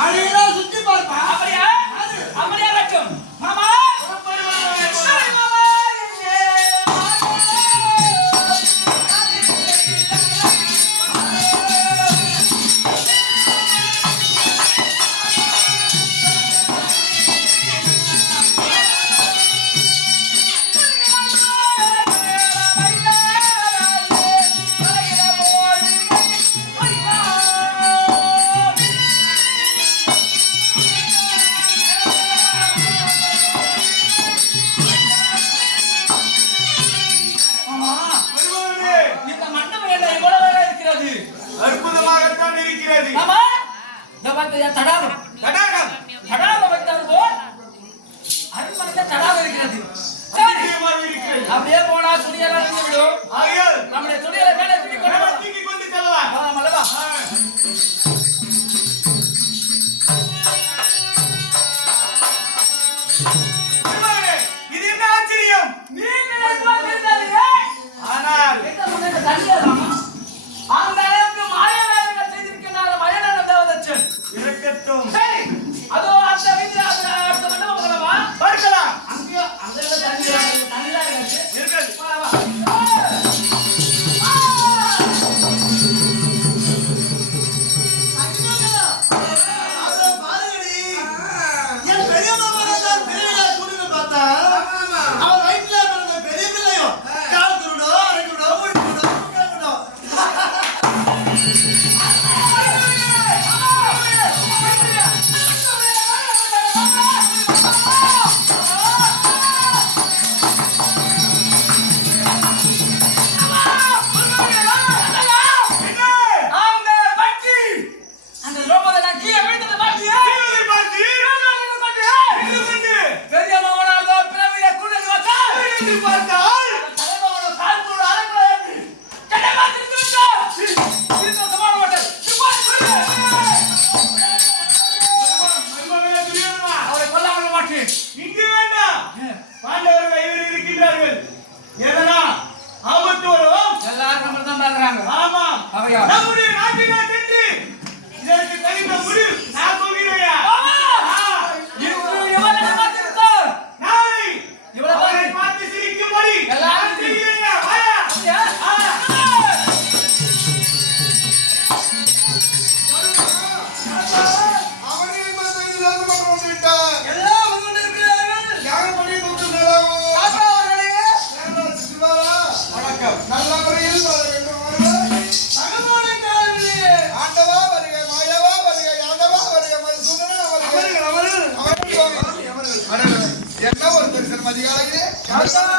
அதையெல்லாம் சுத்தி பார்ப்பா. அப்படியா? அப்படியா கட்டும் மாமா. அற்புதமாகத்தான் இருக்கிறது. மாமா தடாகம் தடாகம் தடாகம் வைத்தால் போல் அருமணத்தை தடாகம் இருக்கிறது. அப்படியே போனா துணியெல்லாம் இருந்து விடும். நம்முடைய துணியை மேலே தூக்கி கொண்டு செல்லலாம் அல்லவா? இது என்ன ஆச்சரியம்! ஆனால் அந்த அளவுக்கு மாயவேலைகள் செய்திருக்கிறார் மயனன் தேவதச்சன். இருக்கட்டும். அதோ அந்த வீட்டில் அடுத்த மண்டபம் போகலாமா? பார்க்கலாம். அங்கேயோ அந்த தண்ணீராக இருக்கிறது. இங்கு வேண்டாம். பாண்டவர்கள் இவர் இருக்கின்றார்கள். எதனா ஆபத்து வரும். எல்லாரும் நம்ம தான் பாக்குறாங்க. ஆமா. நம்முடைய நாட்டில் சென்று இதற்கு தகுந்த முடிவு நான் சொல்கிறேயா? நாளை இவளை பார்த்து சிரிக்கும்படி எல்லாரும் செய்கிறேயா? என்ன ஒரு தரிசனம் அதிகாலையிலே நடத்தலாமா?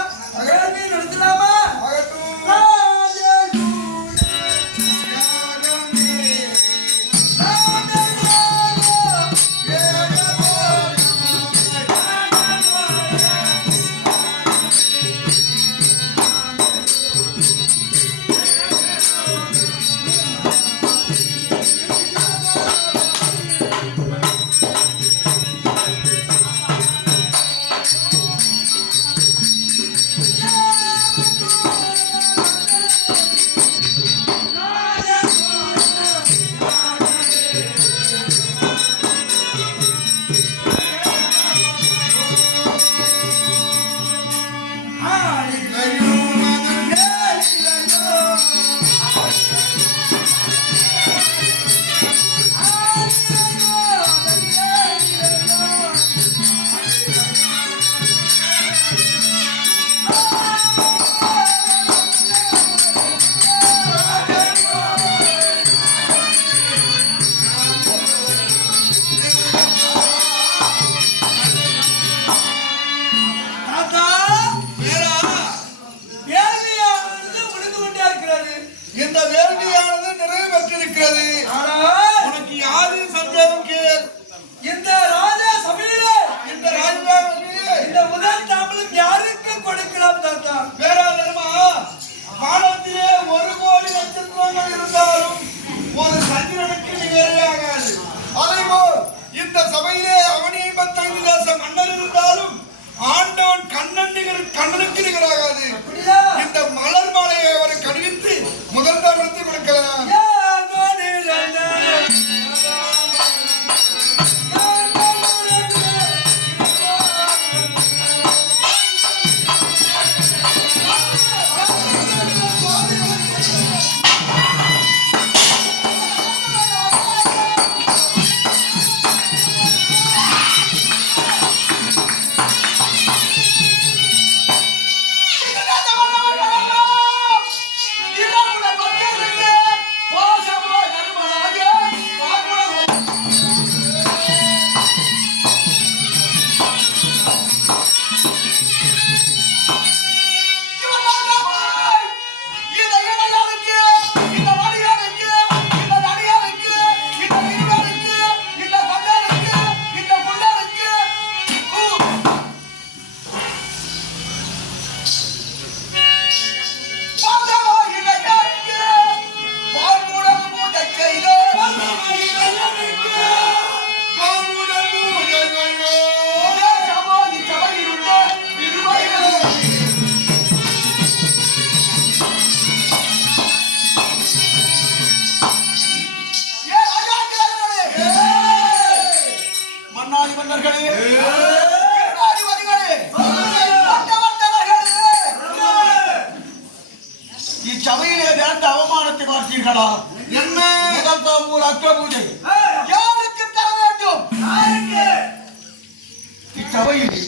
மன்னர்களே, அதிபதிகளே, இச்சபையிலே நடந்த அவமானத்தை பார்த்தீர்களா? என்ன முதல் ஊர் அக்ர பூஜை யாருக்கு தர வேண்டும்? இச்சபையில்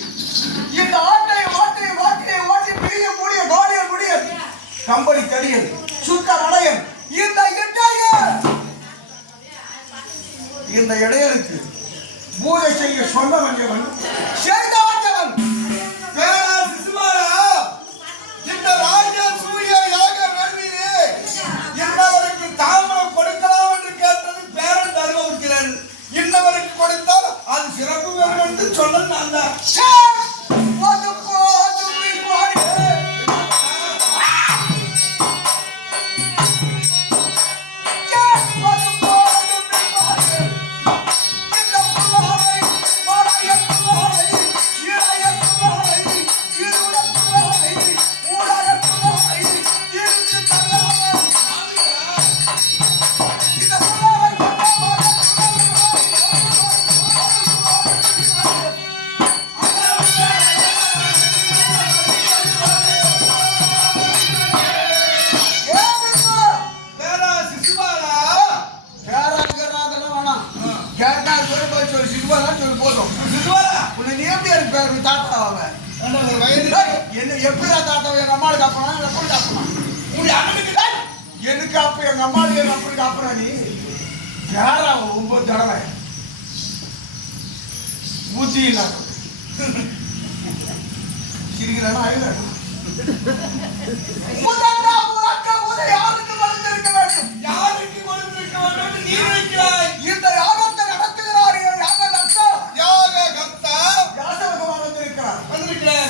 இந்த ஆட்டை ஓட்டி ஓட்டி ஓட்டி பிரிய முடிய கோடிய முடிய கம்பளி தடியல் சுத்த மலையன் இந்த இடையருக்கு பூஜை செய்ய சொல்ல வேண்டியவன் செய்தவன் இந்த ராஜா சூரியாக வேள்வியிலே இன்னவருக்கு தாமரம் கொடுக்கலாம் என்று கேட்டது பேரன் அறிவுறுத்தினர். இன்னவருக்கு கொடுத்தால் அது சிறப்பு வேணும் என்று சொல்ல நான் தான் எப்படியா தாத்தா எங்க அம்மாவுக்கு அப்புறம் எப்படி காப்பணும் எனக்கு அப்ப எங்க அம்மாவுக்கு எங்க அப்படி காப்புறா நீ யாரா 9 தடவை புத்தி இல்லாத சிரிக்கிறானா ஆயிரம் யாருக்கு கொடுத்திருக்க வேண்டும் யாருக்கு கொடுத்திருக்க வேண்டும் நீ நினைக்கிறாய் இந்த யாகத்தை நடத்துகிறார் யாக கர்த்தா யாச பகவான் வந்திருக்கிறார்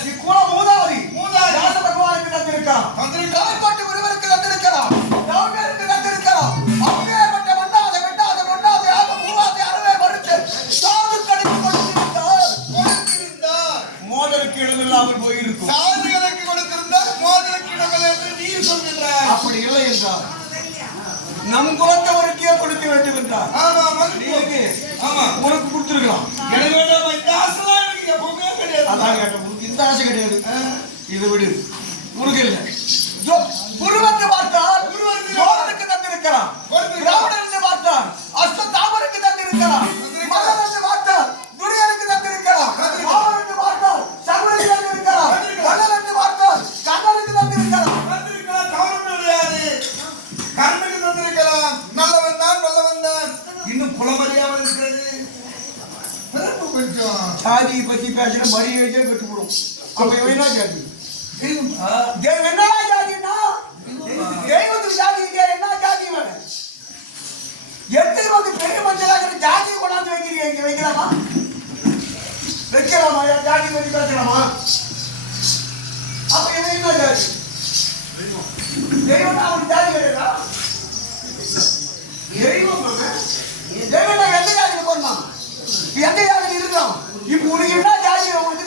நீ கூட மூதாதி யாச பகவானுக்கு தந்திருக்கிறார் கால்கோட்டு ஒருவருக்கு தந்திருக்கிறார் யாருக்கு தந்திருக்கிறார் அப்பேற்பட்ட வண்டாத யாக மூவாதி அறவே மறுத்து சாது கடித்து கொடுத்திருந்தார் மோதலுக்கு இடமில்லாமல் போயிருக்கும் சாதுகளுக்கு கொடுத்திருந்தார் மோதலுக்கு இடமில்லை என்று நீ சொல்கிறாய் அப்படி இல்லை என்றார் நம் குலத்தவருக்கே கொடுக்க வேண்டும் என்றார் உனக்கு கொடுத்துருக்கலாம் எனக்கு வேண்டாம் இந்த ஆசைலாம் எனக்கு எப்பவுமே கிடையாது அதான் கேட்டேன் உனக்கு இந்த ஆசை கிடையாது இது விடு உனக்கு இல்லை குருவத்தை பார்த்தால் சோழனுக்கு தந்திருக்கிறான் திராவிடனுக்கு பார்த்தால் அஸ்வத்தாமருக்கு தந்திருக்கிறான் மகனுக்கு பார்த்தால் துரியனுக்கு தந்திருக்கிறான் மாமனுக்கு பார்த்தால் சகுனுக்கு தந்திருக்கிறான் கண்ணனுக்கு பார்த்தால் கண்ணனுக்கு தந்திருக்கிறான் கண்ணுக்கு தந்திருக்கலாம் நல்லவன் தான் இன்னும் குளமறியாமல் இருக்கிறது கொஞ்சம் சாதியை பத்தி பேசின மரியாதையே கட்டுப்படும் அப்ப என்ன ஜாதி என்ன ஜாதினா தெய்வத்துக்கு ஜாதி என்ன ஜாதி வேணும் எத்தனை வந்து பெரிய மஞ்சளாக ஜாதியை கொண்டாந்து வைக்கிறீங்க இங்க வைக்கலாமா ஜாதி பத்தி பேசலாமா அப்ப என்ன ஜாதி தெய்வம் அவன் ஜாதி கிடையாதா தெய்வம் எந்த ஜாதியில் போடமா எந்த ஜாதியில் இருக்கிறோம் இப்ப உனக்கு என்ன ஜாதி உனக்கு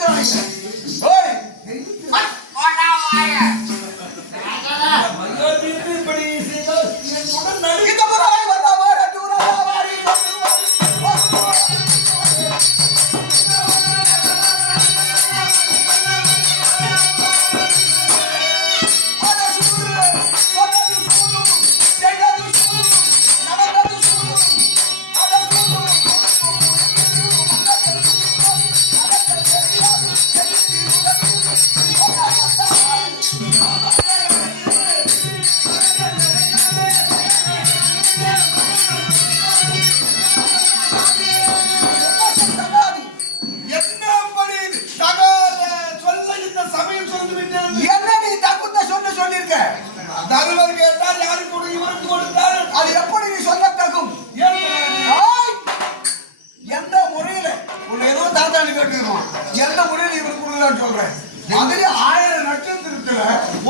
எந்த முறையில் இவர் கொடுக்கலான்னு சொல்றேன். அதுல 1000 நட்சத்திரத்துல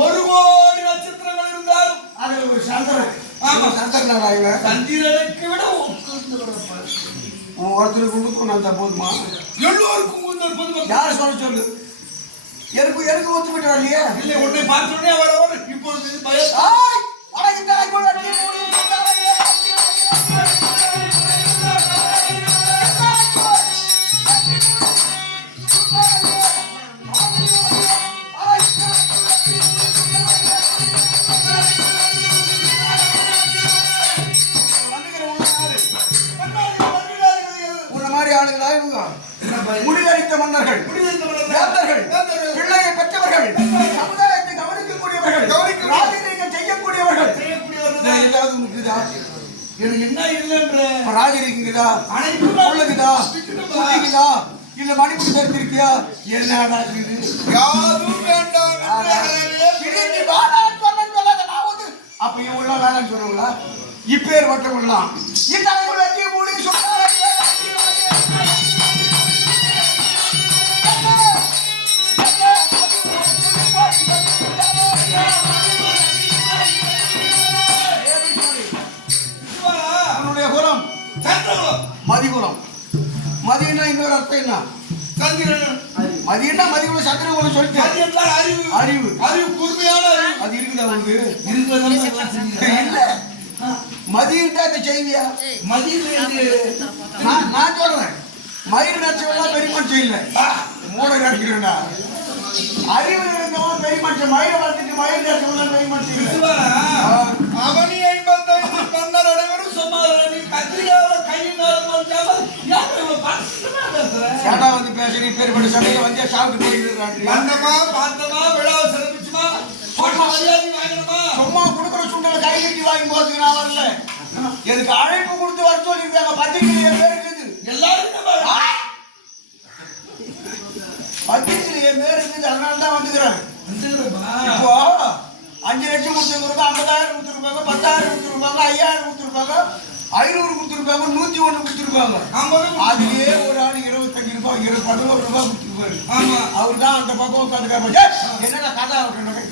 1 கோடி நட்சத்திரங்கள் இருந்தாலும் அதுல ஒரு சந்திரன். ஆமா சந்திரன் இவன் சந்திரனுக்கு விட ஒருத்தருக்கு கொடுக்கும் அந்த போதுமா எல்லோருக்கும் போதுமா யார் சொல்லு எனக்கு ஒத்து விட்டா இல்லையா இல்லை உடனே பார்த்த உடனே அவர் இப்பொழுது பயம் முடிவைத்த மன்னர்கள், வேந்தர்கள், பிள்ளையை பெற்றவர்கள், சமுதாயத்தை கவனிக்கக்கூடியவர்கள், ராஜரீகம் செய்யக்கூடியவர்கள். ஏதாவது இருக்குதா? எனக்கு என்ன இல்லைன்ற ராஜரீகங்களா, உள்ளதுதா, புள்ளிங்களா, இல்ல மணிமுடி தரித்திருக்கியா? என்னடா இது? யாரும் வேண்டாம் பிரிஞ்சு வாடான்னு சொல்லாத. நான் வந்து அப்பயும் உள்ள வேலைன்னு சொல்லுங்களா? இப்பேர் வட்டவங்களாம் இத்தனைக்குள் வெட்டி மூடி சொன்னார். உன்னுடைய குலம் மதிகுலம். மதினா இன்னொரு அர்த்தம் என்ன? மதினா மதிகுலம் சந்திரகுலம் சொல்லிட்டு அறிவு அறிவு கூர்மையான அறிவு அது இருக்குதா உனக்கு? இல்ல மதியிட்டா இந்த செய்தியா? மதியம் நான் சொல்றேன், மயிர் நச்சவெல்லாம் பெரிய மனுஷன் இல்ல, மூளை நடிக்கிறேன்டா. அறிவு இருந்தவன் பெரிய மனுஷன், மயிரை வளர்த்துட்டு மயிர் நச்சவெல்லாம் பெரிய மனுஷன் இல்ல. அவனி 55 மன்னர் அனைவரும் சொன்னார். நீ கத்திரிக்காவை கையினால் மஞ்சாமல் ஏடா வந்து பேசுறீ? பேர்பட்ட சண்டையில வந்து சாப்பிட்டு போயிடுறாங்க. வந்தமா பார்த்தமா விழாவை சிறப்பிச்சுமா வாங்கணுமா? சும்மா கொடுக்குற சூழ்நிலை கை கட்டி வாங்கி போறதுக்கு நான் வரல. எனக்கு அழைப்பு கொடுத்து வர சொல்லியிருக்காங்க. பத்திரிகையில பேர் இருக்குது. எல்லாருக்கும் பத்திரிகையில என் பேர் இருக்குது, அதனால தான் வந்துக்கிறேன். இப்போ 5 லட்சம் கொடுத்துருக்காங்க, 50,000 கொடுத்துருப்பாங்க, 10,000 கொடுத்துருப்பாங்க, 5,000 கொடுத்துருப்பாங்க, 500 கொடுத்துருப்பாங்க, 101 கொடுத்துருப்பாங்க. அதுலயே ஒரு ஆள் 25 ரூபாய் 11 ரூபாய் கொடுத்துருப்பாரு. அவர் தான் அந்த பக்கம் உட்காந்துக்காரு. என்னடா கதை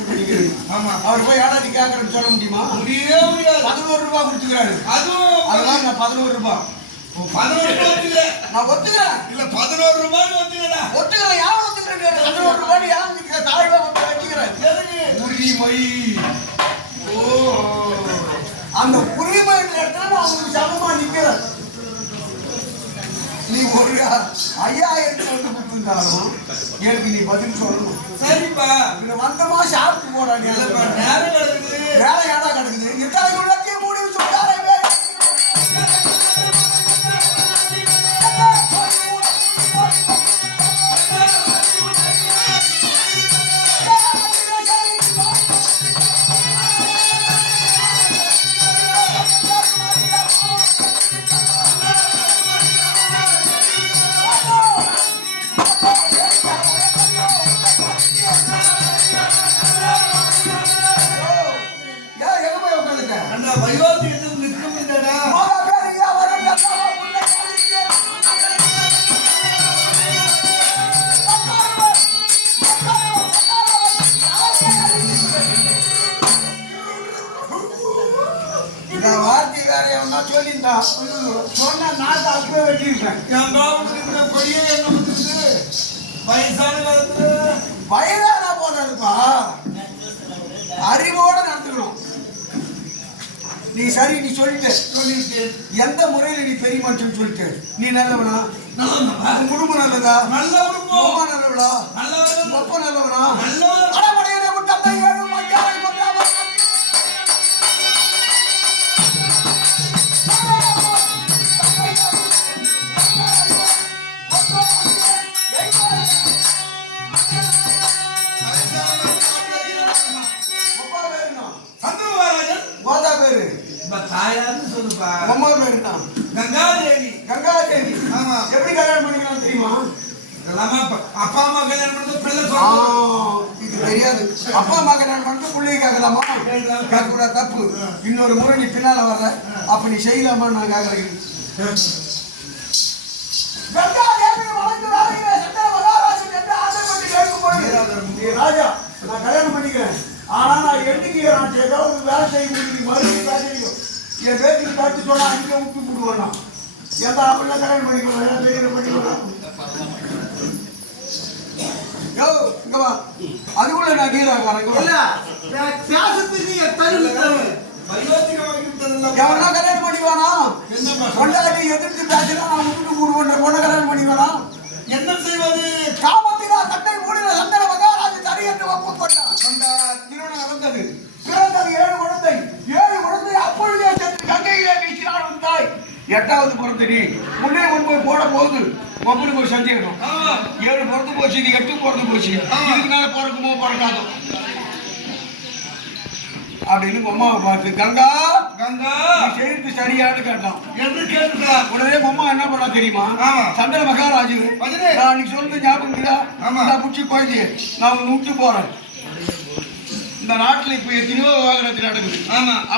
பண்ணிக்கிறது? அவர் போய் ஏடாதி கேட்கறன்னு சொல்ல முடியுமா? முடியவே முடியாது. 11 ரூபாய் கொடுத்துக்கிறாரு. அதுதான் நான் 11 ரூபாய் 11 ரூபாய் நான் ஒத்துக்கிறேன். இல்ல 11 ரூபாய் ஒத்துக்கடா. ஒத்துக்கிறேன். யார் ஒத்துக்கிறேன்? 11 ரூபாய் யாருக்கு தாழ்வா வச்சுக்கிறேன். உரிமை. அந்த உரிமை இடத்துல அவங்களுக்கு சமமா நிக்கிறேன். நீ ஒரு 5,000 வந்து கொடுத்துருந்தாலும் எனக்கு நீ பதில் சொல்லணும். சரிப்பா, இதுல வந்தமா சாப்பிட்டு போறாங்க. நேரம் கிடக்குது, வேலை ஏடா கிடக்குது. இத்தனை உள்ளத்தையும் மூடி சொல்றாரு. அந்த வயோதிகத்தில் நிற்கும் இல்லடா. இந்த வார்த்தைக்காரைய சொல்லியிருந்தான் சொன்ன நாட்டை அப்படியே வெட்டியிருக்கேன். என் பாவனுக்கு இந்த கொடியே என்ன வந்துருது? வயசான காலத்துல வயதானா போதாதுப்பா, அறிவோட நடந்துக்கணும். நீ சரி, நீ சொல்லிட்டு எந்த முறையில நீ பெரிய மனுஷன் சொல்லிட்டு நீ நல்லவனா? உன் குடும்பம் நல்லதா? நல்ல குடும்பம். நல்லவளா? அப்பா நல்லவனா? தாயாருன்னு சொல்லுப்பா. அம்மா பேரு தான் கங்காதேவி. கங்காதேவி. ஆமா. எப்படி கல்யாணம் பண்ணிக்கலாம் தெரியுமா? அப்பா அம்மா கல்யாணம் பண்ணது பிள்ளை இது தெரியாது. அப்பா அம்மா கல்யாணம் பண்ணிட்டு பிள்ளையை கேட்கலாமா? கேட்கக்கூடாது, தப்பு. இன்னொரு முறை நீ பின்னால வர்ற, அப்ப நீ செய்யலாமா? நான் கேட்கறேன். ராஜா, நான் கல்யாணம் பண்ணிக்கிறேன். ஆனா நான் எண்ணிக்கிறேன், ஏதாவது வேலை செய்ய முடியும். மறுபடியும் என் பேருக்கு கருத்து சொன்னா அங்கே விட்டு போடுவேன். எந்த அப்படிலாம் கல்யாணம் பண்ணிக்கலாம், செய்யற பண்ணிக்கலாம். அதுக்குள்ள நான் நீராக்காரங்க எவனா கல்யாணம் பண்ணிவானா? கொண்டாடி எதிர்த்து பேசினா நான் விட்டு போடுவேன். பொண்ணை கல்யாணம் பண்ணிவானா? என்ன செய்வது? காமத்தினா கட்டை மூடின சந்தன மகாராஜ் தனி என்று ஒப்புக்கொண்டார். அந்த திருமணம் நடந்தது. பிறந்தது 7 குழந்தை. 7 குழந்தை அப்பொழுதே கங்கையிலே வீசினார் தாய். 8வது பிறந்த நீ முன்னே கொண்டு போய் போட போகுது. ஒப்பனுக்கு ஒரு சந்தேகம் 7 பிறந்து போச்சு இது 8 பிறந்து போச்சு இதுக்கு மேல பிறக்குமோ பிறக்காதோ அப்படின்னு அம்மாவை பார்த்து கங்கா கங்கா செய்யறது சரியானு கேட்டான் என்று கேட்டுடா உடனே அம்மா என்ன பண்ணா தெரியுமா சந்திர மகாராஜு நான் அன்னைக்கு சொல்றது ஞாபகம் இருக்குதா நான் புடிச்சு குழந்தைய நான் உன்னை விட்டு போறேன் இந்த நாட்டுல இப்ப எத்தனையோ விவாகரத்து நடக்குது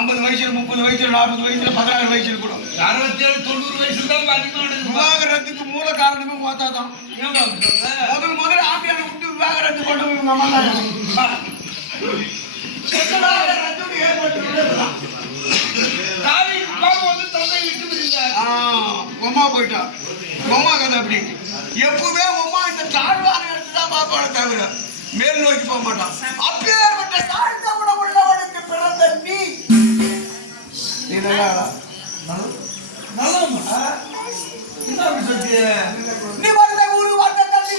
50 வயசுல 30 வயசுல 40 வயசுல 16 வயசுல கூட 67 90 வயசுல தான் அதிகமா நடக்குது விவாகரத்துக்கு மூல காரணமே பார்த்தாதான் முதல்ல ஆம்பியான விட்டு விவாகரத்து கொண்டு போய் உங்க அம்மா தான் அம்மா போயிட்டா அம்மா கதை அப்படி எப்பவுமே அம்மா இந்த தாழ்வான எடுத்துதான் பாப்பாட தவிர மேல் நோக்கி போக மாட்டான் அப்பேற்பட்ட தாழ்ந்த உணவுள்ளவனுக்கு பிறந்த நீ நீ மருந்த ஊரு வந்த தள்ளி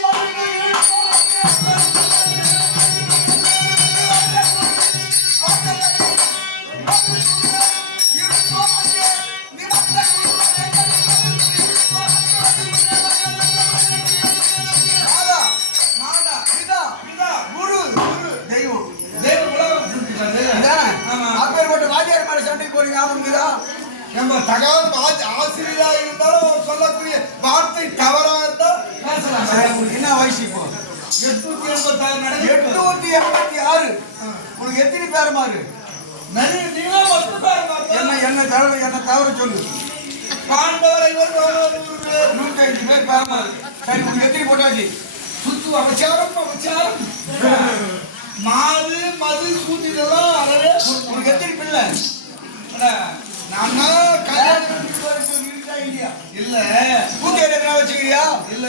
நம்ம தகவல் ஆசிரியராக இருந்தாலும் சொல்லக்கூடிய வார்த்தை தவறாக இருந்தால் பேசலாம். என்ன வயசு இப்போ 886 886 உனக்கு எத்தனை பேர் மாறு என்ன தவிர சொல்லு பாண்டவரை 105 பேர் பேர் மாறு சரி உனக்கு எத்தனை போட்டாச்சு சுத்து அபச்சாரம் மாது மது சூத்திதெல்லாம் அறவே உனக்கு எத்தனை பிள்ளை நான் இல்ல பூஜையில என்ன வச்சுக்கிறியா இல்ல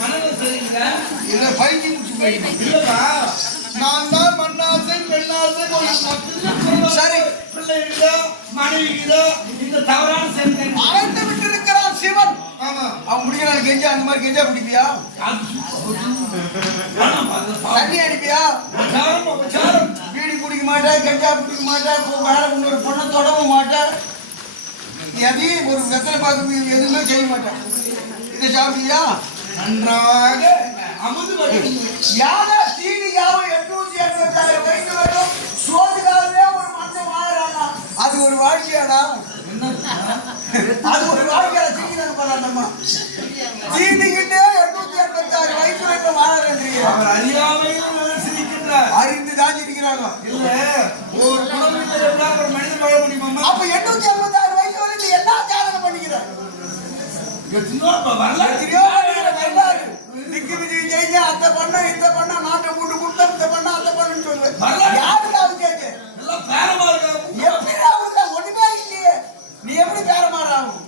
மனதை சரிங்க இல்ல பைத்தி முடிச்சு போயிட்டு இல்லப்பா நான் தான் மண்ணாசை பெண்ணாசை சரி பிள்ளைகளோ மனைவிகளோ இந்த தவறான செயல்களை அழைத்து விட்டு இருக்கிறான் சிவன் ஆமா அவன் முடிக்கிறான் கெஞ்சா அந்த மாதிரி கெஞ்சா பிடிப்பியா தண்ணி அடிப்பியா பீடி குடிக்க மாட்டேன் கெஞ்சா குடிக்க மாட்டேன் வேற இன்னொரு பொண்ணை தொடவும் மாட்டேன் எதையும் ஒரு வெத்தலை பார்க்க எதுவுமே செய்ய மாட்டேன் இதை சாப்பிட்டியா நன்றாக அமுது யாரா சீனி யாவும் 886 வயசு வரும் சோதுக்காகவே ஒரு மனுஷன் வாழறானா அது ஒரு வாழ்க்கையாடா அது ஒரு வாழ்க்கையாட சீனி தான் பண்ணலாமா சீனிக்கிட்டே 886 வயசு வரைக்கும் வாழறேன் அவர் அறியாமையில் சிரிக்கின்றார் அறிந்து தான் இருக்கிறாங்க இல்ல ஒரு குடும்பத்தில் இருந்தால் ஒரு மனிதன் வாழ முடியுமா அப்ப 886 வயசு வரைக்கும் நீ என்ன சாதனை பண்ணிக்கிற வரலாறு திக்கு விஜய் ஜெயிச்சா அந்த பண்ண இந்த பண்ண நாட்டை கூட்டு கொடுத்தா இந்த பண்ண அந்த பண்ணு சொல்லுவேன் யாருக்கு அவங்க கேட்க எல்லாம் பேரமா இருக்காங்க எப்படி அவங்க ஒண்ணுமே இல்லையே நீ எப்படி பேரமாறாகும்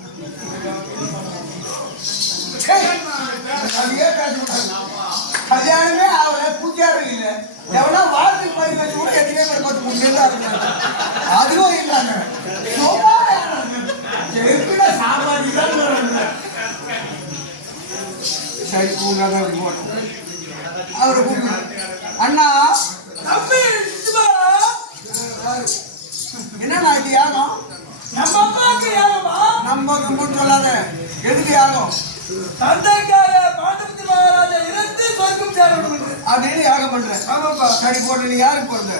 கல்யாணமே அவளை பூஜாரும் இல்லை எவனா வாழ்த்துக்கு மாதிரி வச்சு கூட எத்தனை பேர் பார்த்து முன்னேதான் இருக்காங்க அதுவும் இல்லாங்க சாப்பாடு சரி பூங்காதான் அப்படி போட்டோம் அவரை கூப்பிடு அண்ணா என்னண்ணா இது யாகம் நம்ம அம்மாக்கு யாகமா நம்ம கம்பன்னு சொல்லாத எதுக்கு யாகம் தந்தைக்காக பாண்டவத்தி மகாராஜா இருந்து சொர்க்கம் சேரணும் அப்படின்னு யாகம் பண்றேன் ஆமாப்பா சரி போட்டு நீ யாருக்கு பிறந்த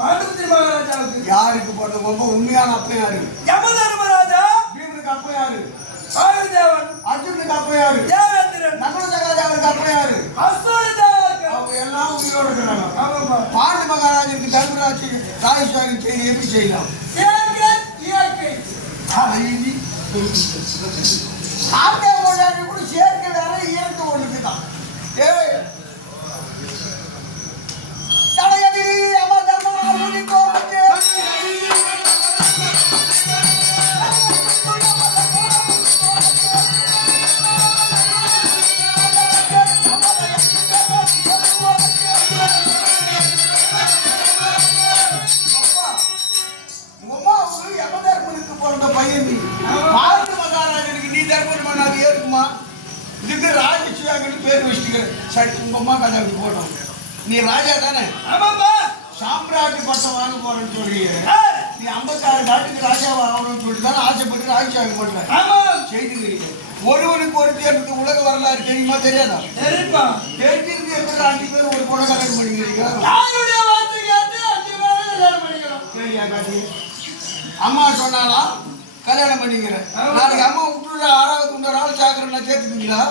பாண்டவத்தி மகாராஜாவுக்கு யாருக்கு பிறந்த ரொம்ப உண்மையான அப்ப யாரு யமதர்மராஜா பீமனுக்கு அப்ப யாரு ஆயுதேவன் அர்ஜுனுக்கு அப்ப யாரு தேவேந்திரன் நகுல சகாஜாவுக்கு அப்ப யாரு அசுரதாக்கு அவங்க எல்லாம் உயிரோடு இருக்கிறாங்க ஆமாப்பா பாண்டு மகாராஜனுக்கு தர்மராஜ் ராஜேஸ்வரி செய்தி எப்படி செய்யலாம் இயற்கை ஆட்டை மொழியாக கூட சேர்க்கை வேற இயற்கை ஒண்ணுக்கு தான் தலையடி அமர் தர்மராஜி கோபத்தே பையன் பாண்டு மகாராஜனுக்கு நீ தர்மம் பண்ணாது ஏற்குமா இதுக்கு ராஜேஸ்வரின்னு பேர் வச்சுட்டு சரி உங்க அம்மா கதை அப்படி போட்டோம் நீ ராஜா தானே ஆமாப்பா சாம்ராஜ்ய பட்டம் வாங்க போறேன்னு சொல்றீங்க நீ 56 நாட்டுக்கு ராஜாவா ஆகணும்னு சொல்லிட்டு தானே ஆசைப்பட்டு ராஜ்யாகம் பண்ற ஆமா செய்துக்கிறீங்க. ஒருவனுக்கு ஒரு தேர்வுக்கு உலக வரலாறு தெரியுமா தெரியாதா? சரிப்பா. தெரிஞ்சிருந்து எப்படி 5 பேர் ஒரு பொண்ணை கல்யாணம் பண்ணிக்கிறீங்க? யாருடைய வார்த்தை கேட்டு 5 பேரை கல்யாணம் பண்ணிக்கிறோம். சரியா காட்டி அம்மா சொன்னாலா கல்யாணம் பண்ணிக்கிறேன். நாளைக்கு அம்மா விட்டுற 6வது இன்னொரு ஆள் சாக்குறேன்னா கேட்டுக்குங்களா?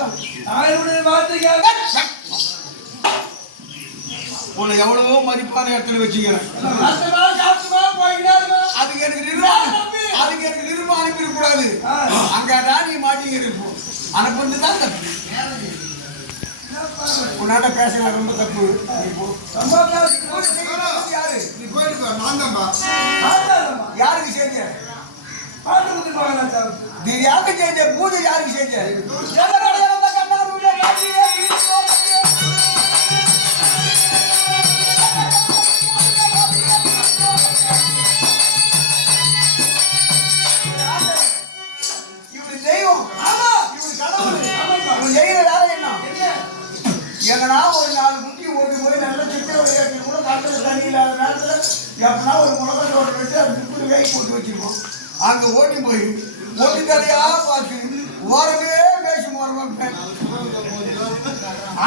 யாருடைய வார்த்தை கேட்டு உன்னை எவ்வளவோ மதிப்பான இடத்துல வச்சுக்கிறேன். அதுக்கு எனக்கு நிர்வாகம் அனுப்பிடக்கூடாது. அங்கதான் நீ மாட்டிங்கிறது. அனுப்புறது தான் தப்பு. உன்னாட்ட பேசலாம் ரொம்ப தப்பு. யாரு நீ போயிட்டு நான் தான்பா. யாருக்கு செஞ்ச யாருக்கு செஞ்ச பூஜை யாருக்கு செஞ்ச? எங்கன்னா ஒரு 4 குட்டி ஓட்டு போய் நல்ல சித்திர விளையாட்டு கூட காட்டுல தண்ணி இல்லாத நேரத்துல எப்பனா ஒரு முளகை ஓட்டு வச்சு அது துப்புரு வேய் போட்டு வச்சிருக்கோம். அங்க ஓட்டி போய் ஓட்டு தலையா பார்த்து ஓரமே பேசி ஓரமாட்டேன்.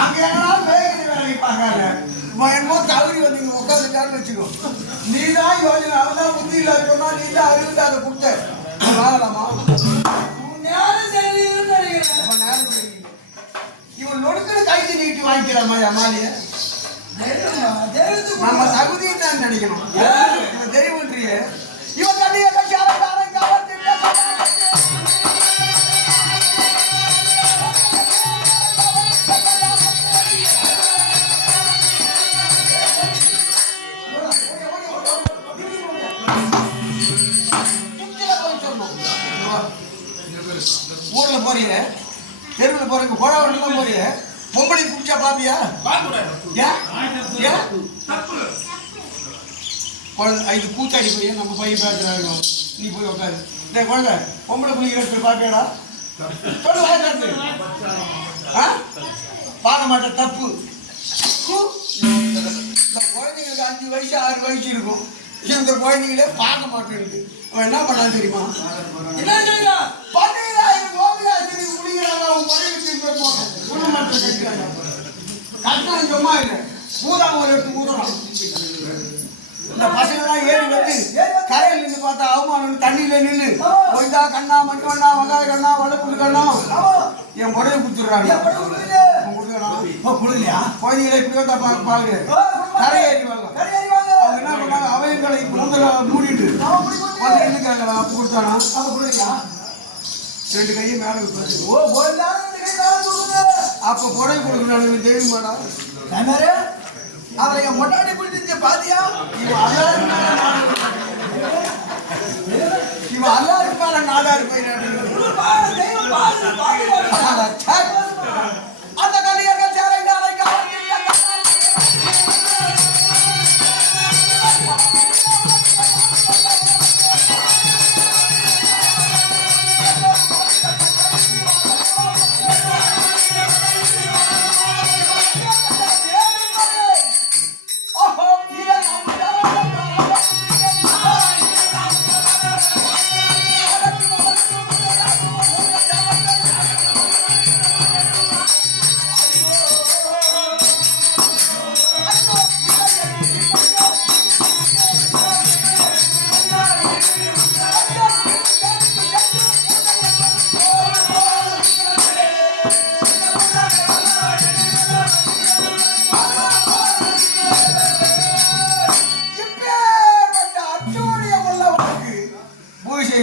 அங்க எங்கன்னா வேகிற வேலையை பார்க்காத என்னமோ தவறி வந்து இங்க உட்காந்துட்டான்னு வச்சுக்கோ. நீ தான் யோஜனை அவதான் புத்தி இல்லாத சொன்னா நீ தான் அறிவிட்டு அதை கொடுத்த வாங்கலாமா? நேரம் சரியில்லைன்னு நேரம் இவன் நொடுக்கன்னு கைது நீட்டி வாங்கிக்கலாமா அம்மாலிய? நம்ம தகுதின்னு தான் நினைக்கணும். இவன் தெரியுமன்றிய இவன் தண்ணியை கட்சி ஊர்ல போறீங்க, தெருவில் போறீங்க, போடாவெல்லாம் போறீங்க. பொம்பளை குடிச்சா பாப்பியா? குழந்தை இது கூத்தாடி போய் நம்ம பையன் பேசுறாங்க. நீ போய் உட்காரு. டே குழந்தை பொம்பளை பிள்ளைங்க பாப்பியாடா? சொல்லு வாய்க்காது. பார்க்க மாட்டேன் தப்பு. இந்த குழந்தைங்களுக்கு 5 வயசு 6 வயசு இருக்கும். இந்த குழந்தைங்களே பார்க்க மாட்டேங்குது. அவன் என்ன பண்ணான்னு தெரியுமா? என்ன செய்ய கஷ்டம் சும்மா இல்லை. பூதான் ஒரு எடுத்து ஊதுறான். இந்த பசங்கள்லாம் ஏறி வந்து கரையில் நின்று பார்த்தா அவமானம். தண்ணியில நின்று ஒய்தா கண்ணா மண்ணா வெங்காய கண்ணா வளப்புள்ளு கண்ணா என் புடவை கொடுத்துடுறாங்க. குழந்தைகளை இப்படி தான் பாக்குது. கரை ஏறி வரலாம். அவங்க என்ன பண்ணாங்க? அவையங்களை முதல்ல மூடிட்டு வந்து எழுதிக்காங்க. அப்ப கொடுத்தானா? அப்ப கொடுக்கா 2 கையும் மேல அப்ப புடவை கொடுக்கணும் தெரியுமாடா? அவரை என் மொட்டாடி பிடிச்சி பாத்தியா? இவன் எல்லாரும் மேல 4 போயிடாரு. அந்த கல்யாணம் சேரை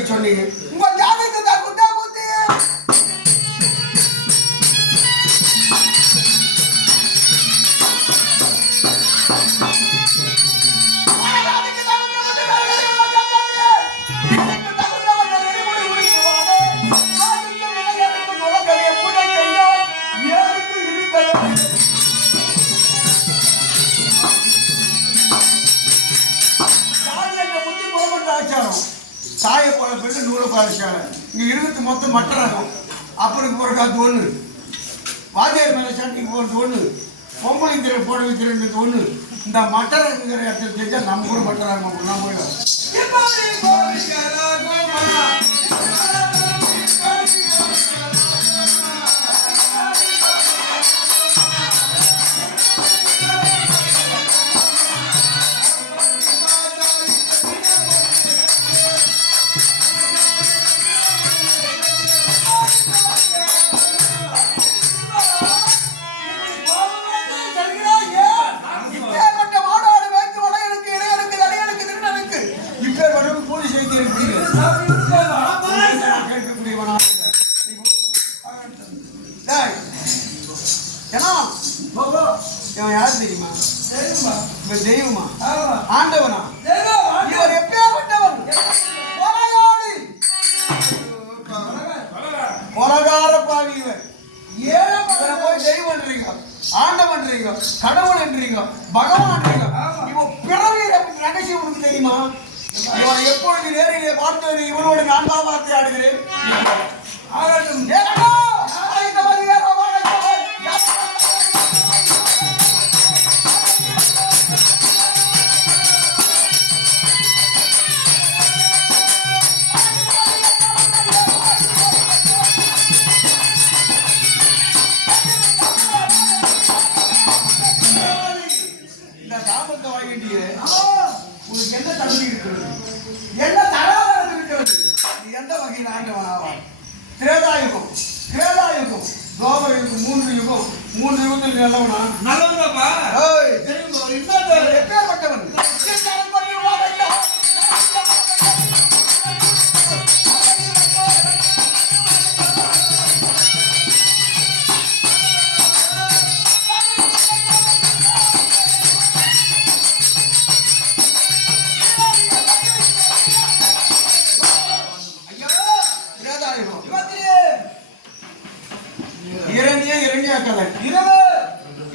சொன்னீங்க. உங்க ஜாதிக்கு தான் குத்தா குத்தி சாய போல பெண்ணு 100 பாலிச்சாலை இங்க இருக்கிறது மொத்தம் மட்ட ரகம். அப்புறம் போற காத்து 1 வாத்தியார் மேல சண்டைக்கு போறது 1 பொம்பளை திரை போட வைக்கிறது 1. இந்த மட்ட ரகங்கிற இடத்துல தெரிஞ்சா நம்ம கூட மட்ட ரகம் நான் போயிடும். தெரியுமா? தெய்வமா? இவர் தெய்வமா? ஆமா. ஆண்டவனா? தெய்வம், ஆண்டவன். இவர் எப்பேற்பட்டவன்? கொலையாளி. கொலகார பாவி இவர். ஏழை இவரை போய் தெய்வம்ன்றீங்க, ஆண்டவன்றீங்க, கடவுள்ன்றீங்க, பகவான்றீங்க. இவன் பிறவி ரகசியம் உனக்கு தெரியுமா? இவனை எப்பொழுது நேரிலே பார்த்தவரை இவனோடு நான் தான் வார்த்தை ஆடுகிறேன். ஆகட்டும். ஏகடா! இந்த மாதிரி ஏகமான இந்த தாமத்தை வாங்கிட்டியே, உனக்கு என்ன தகுதி இருக்கிறது? என்ன தராதரம் இருக்கிறது? நீ எந்த வகையில் ஆண்டவன் ஆவான்? திரேதாயுகம், கிரேதாயுகம், துவாபர யுகம், 3 யுகம், 3 யுகத்தில் நல்லவனா? நல்லவனாப்பா. ஏய், தெய்வம், அவர் இன்னொரு எப்பேற்பட்டவன்? ஐயா, திரேதாயுகம். இரண்டியாக்கதை.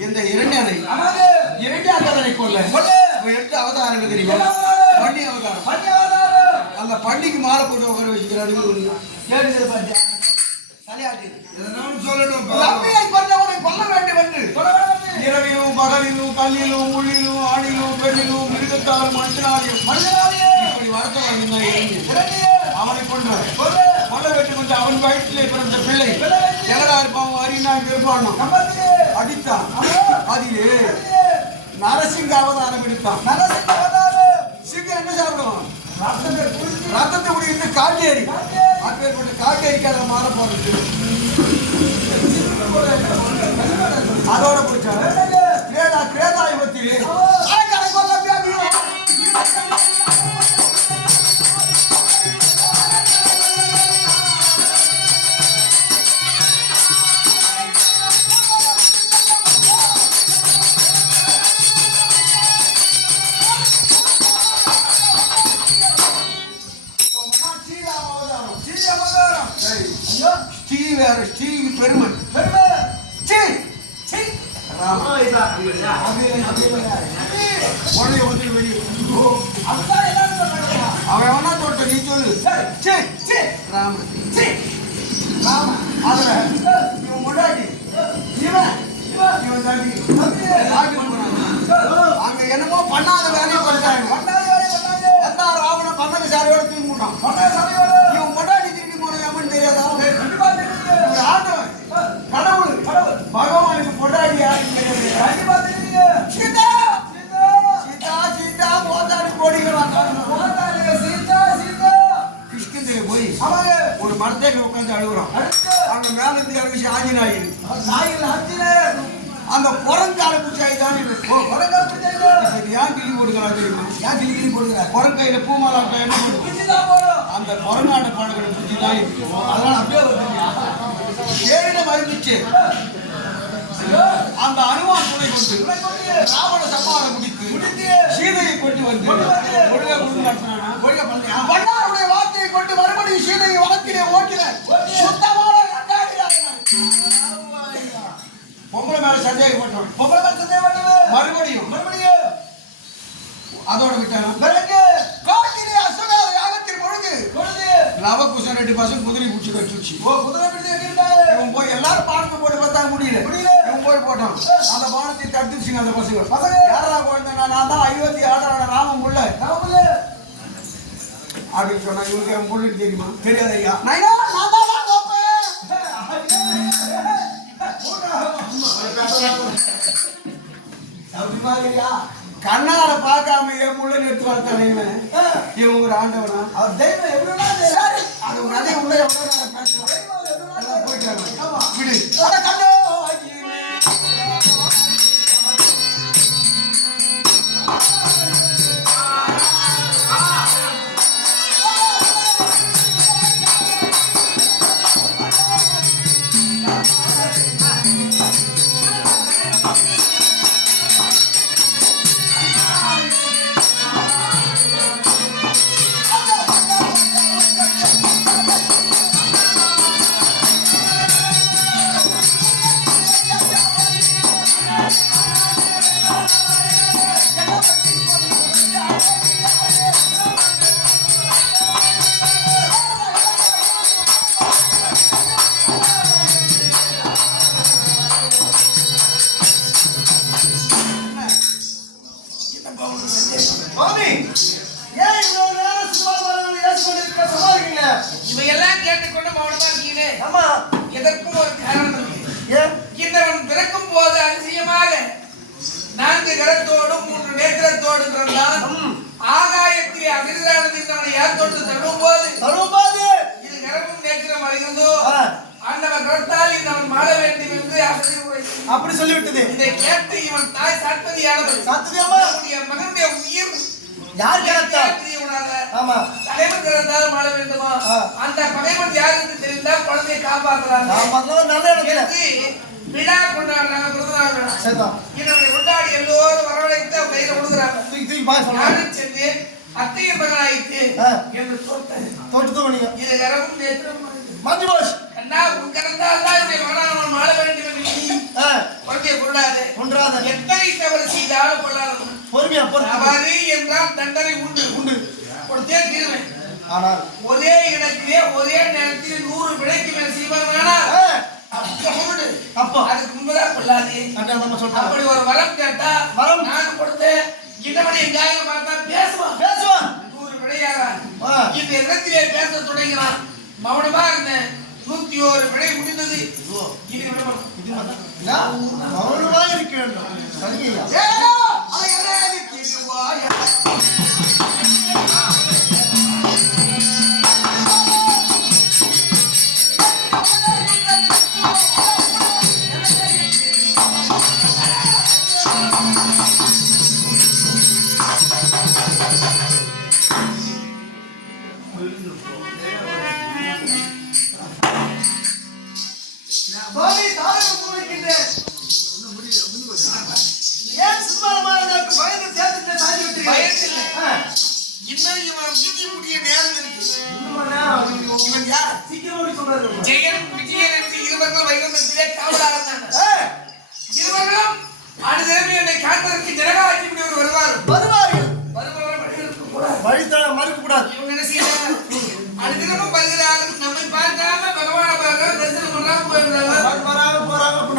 இந்த இரண்டியனை நமது இரண்டியாக்கதனை கொல்ல கொல்ல. இவன் எடுத்த அவதாரம் தெரியுமா? பன்னி அவதாரம். பன்னியாதாரம். அந்த பண்டிக்கு மாலை போட்டு உட்கார வச்சுக்கிறாரு. கேளுங்க பாத்தியா? தலையாட்டி எதனாலும் சொல்லணும்ப்பா. தம்பியை கொன்றவனை கொல்ல வேண்டும் என்று சொல்ல வேண்டாமே. இரவிலும் பகலிலும் கல்லிலும் முள்ளிலும் ஆணிலும் பெண்ணிலும் மிருகத்தாலும் மனுஷனாலையும் மனிதனாலே இப்படி வருத்தம் இரண்டிய அவனை கொன்றார். கொல்ல. கொல்ல வேண்டும் என்று அவன் வயிற்றிலே பிறந்த பிள்ளை பிள்ளை. எங்கடா இருப்பான் அறினா இருப்பான் கம்பத்திலே அடித்தான். அதிலே இரண்டிய நரசிங்க அவதாரம் எடுத்தான். நரசிங்க அவதாரம். சிங்கம் என்ன சாப்பிடுவான்? ரத்தத்தை குடித்து ரத்தத்தை குடித்து காட்டேரி காட்டேரி. அப்பேற்பட்ட காட்டேரிக்காக மாற போறது அதோட போச்சா? கிரேதா யுகத்திலே அரைக்கரை கொல்ல வியாதியும் சிறிய அவதாரம். ஐயோ, ஸ்ரீ வேற ஸ்ரீ பெருமன் பெருமை. ஸ்ரீ சீ. ராம உடனே வந்து வெளியே அதுதான் எல்லாரும் சொல்றாங்க. அவன் எவனா தொட்ட நீ சொல்லு. சீ சீ. ராமன் சீ. ராம அதுல இவன் முன்னாடி இவன் இவன் தாண்டி காட்டுக்கு போனாங்க. அங்க என்னமோ பண்ணாத வேலையை பண்ணிட்டாங்க. பண்ணாத வேலையை பண்ணாங்க. வந்தா ராவணன் பண்ணக சாரியோட தூக்கி போட்டான். பண்ண சபையோட இவன் முன்னாடி திரும்பி போன எவன் தெரியாதா? கண்டிப்பா தெரியுது. இவன் ஆண்டவன் கடவுள் கடவுள். பகவானுக்கு பொண்டாடி யாரும் தெரியாது. கண்டிப்பா தெரியுது. சீதா சீதா. சீதா சீதா போதாடி கோடிகள் போதாதீங்க. சீதா, சீதா. கிருஷ்ணந்தில போய் அவங்க ஒரு மரத்தைக்கு உட்காந்து அழுகுறான். அடுத்து அங்க மேல இருந்து இறங்கி ஆஞ்சநாயர் நாயில் ஆஞ்சநேயர். அந்த புறங்கால குச்சாய் தான் ஓ, கொலைகார பிடிச்சது. ஏன் கிளி போடுகிறான் தெரியுமா? ஏன் கிளி கிளி போடுகிறார்? புறங்கையில பூமாலாட்ட என்ன பண்ணுவோம்? பிடிச்சுதான் போடும். அந்த புறநாட பாடல்களை பிடிச்சி தான் இருக்கு. அதனால அப்படியே வருதுங்க. ஏழிடம் அறிவிச்சு ஐயோ, அந்த அனுமான் துணை கொண்டு இவனை கொண்டு ராவண சம்மாரம் முடித்து முடித்து சீதையை கொண்டு வந்து கொண்டு வந்து ஒழுங்கா கொண்டு நடத்தினானா? ஒழுங்கா பண்ணியா? பண்டாருடைய வார்த்தையை கொண்டு மறுபடியும் சீதையை வளத்திலே ஓட்டினார். சுத்தமான ரெண்டாகிறார்கள். பொம்பளை மேல சந்தேகப்பட்டவன் பொம்பளை மேல சந்தேகப்பட்டது. மறுபடியும் மறுபடியும் அதோட விட்டானா? பிறகு காட்டிலே அசுராத யாகத்தின் பொழுது பொழுது லவகுசன் 2 பசங்க குதிரை பூச்சி கட்டுச்சு. ஓ, குதிரை பிடிச்சு வைக்கிட்டாரு. இவன் போய் எல்லாரும் பாடத்தை போட்டு பார்த்தா முடியல. முடியல. இவன் போய் போட்டான். அந்த பானத்தை தடுத்துச்சுங்க அந்த பசங்க. பசங்க. யாரா குழந்தை? நான் தான் 56 ராமன் புள்ள நமக்கு அப்படின்னு சொன்னா இவனுக்கு என் புள்ளைன்னு தெரியுமா? தெரியாது ஐயா. நைனா, நான் தான் நான் கோப்பேன். அப்படி மாதிரியா? கண்ணால பார்க்காம என் புள்ள எடுத்து வளர்த்தானே இவன். இவன் ஒரு ஆண்டவனா? அவர் தெய்வம் எவ்வளவு சரி, அது ஒரு அதே உள்ள எவ்வளவு நேரம் பேசலாம். எல்லாம் போயிட்டாங்க. விடு. அட கண்ணோ, ஆண்டவன் கருத்தால் இந்த மாள வேண்டும் என்று ஆசைப்படுகிறேன். அப்படி சொல்லிவிட்டது. இதை கேட்டு இவன் தாய் சத்பதியானவள் சத்தியமா மகனுடைய உயிர் யார் கரத்தால்? ஆமா. தலைவன் கரத்தால் மாள வேண்டுமா? அந்த பகைவன் யார் என்று தெரிந்தால் குழந்தையை காப்பாற்றுறாங்க. நல்ல இடத்துல விழா கொண்டாடுறாங்க. பிறந்தநாள் சரிதான். இதனை கொண்டாடி எல்லோரும் வரவழைத்து கையில கொடுக்குறாங்க. நானும் சென்று அத்தையின் மகனாயிட்டு என்று தோட்டு இது கரமும் நேற்றம் மஞ்சு போஷ் அண்ணா உன் கரந்தால் தான் இதை மகனானவன் மாள வேண்டும் என்று நீ குழந்தையை கொண்டாது. எத்தனை தவறு செய்தாலும் கொள்ளாது. பொறுமையா தவறு என்றால் தண்டனை உண்டு கொடுத்தே தீர்வேன். ஆனால் ஒரே இடத்திலே ஒரே நேரத்தில் 100 விலைக்கு மேல் செய்வாங்கன்னா அப்போ அதுக்கு முன்பதான் கொள்ளாது. அப்படி ஒரு வரம் கேட்டா நான் கொடுத்தேன். இன்னபடி எங்காக பார்த்தா பேசுவான் 100 விடையாக இந்த இடத்திலே பேச தொடங்கினான். மௌனமா இருந்தேன். 101 விடை முடிந்தது. மௌனமா இருக்க வேண்டும். சரியா ஜெயன் விஜயன் என்று இருவர்கள் வைகுந்தத்திலே காவலாக இருந்தாங்க. இருவர்களும் அடுத்த என்னை காண்பதற்கு ஜனகாட்சி வருவார்கள். இவங்க என்ன செய்யறாங்க? அடுத்தினமும் வருகிறார்கள். நம்மை பார்க்காம பகவானை பார்க்க தரிசனம் பண்ணாம போயிருந்தாங்க.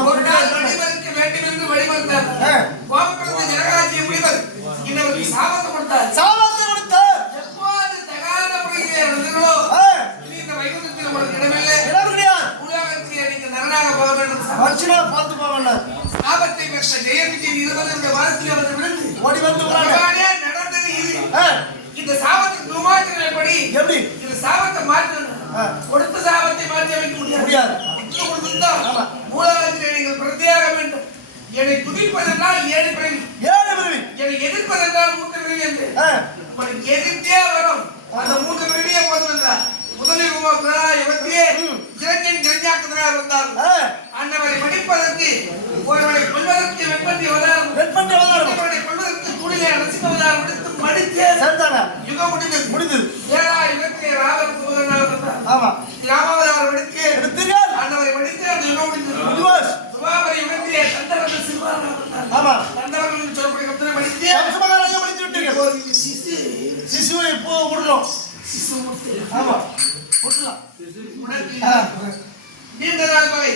ஒரு நாள் வழிமறிக்க வேண்டும் என்று வழிமறித்தார். கோபப்படுத்த ஜனகாட்சி முடிவர் இன்னவருக்கு சாபத்தை கொடுத்தார். எப்போது தகாத முறையிலே வந்தீர்களோ இந்த வைகுந்தத்தில் உங்களுக்கு இடமில்லை. உலகத்திலே நீங்கள் நரனாக போக வேண்டும். சாபத்தை பெற்ற ஜெயவிஜயன் 20 வாரத்தில் வந்து விழுந்து ஓடி வந்து நடந்தது இது. இந்த சாபத்துக்கு துமாத்திரப்படி எப்படி இந்த சாபத்தை மாற்றணும். கொடுத்த சாபத்தை மாற்றி வைக்க முடியாது. மூலகத்திலே நீங்கள் பிரத்தியாக வேண்டும். என்னை துதிப்பதென்றால் 7 பிறவி, என்னை எதிர்ப்பதென்றால் 3 பிறவி என்று எதிர்த்தே வரும். அந்த 3 பிறவியே போதும் என்றார். முதலில் இவற்றிலே இளைஞன் இளைஞாக்குதலாக இருந்தார். அன்னவரை மடிப்பதற்கு ஒருவரை கொள்வதற்கு வெப்பந்தி அவதாரம், ஒருவரை கொள்வதற்கு தூணிலே நரசிம்ம அவதாரம் எடுத்து மடித்தே யுகம் முடிந்தது. 7ஆம் யுகத்திலே ராமர் சுபகனாக இருந்தார். ராமாவதாரம் எடுத்து அன்னவரை மடித்து அந்த யுகம் முடிந்தது. சுபாவரி யுகத்திலே தந்தவர்கள் சிறுவனாக இருந்தார். தந்தவர்கள் சொல்லக்கூடிய கப்தனை மடித்து சிசுவை இப்போ விடணும். ஆமா நீண்ட நாள் பகை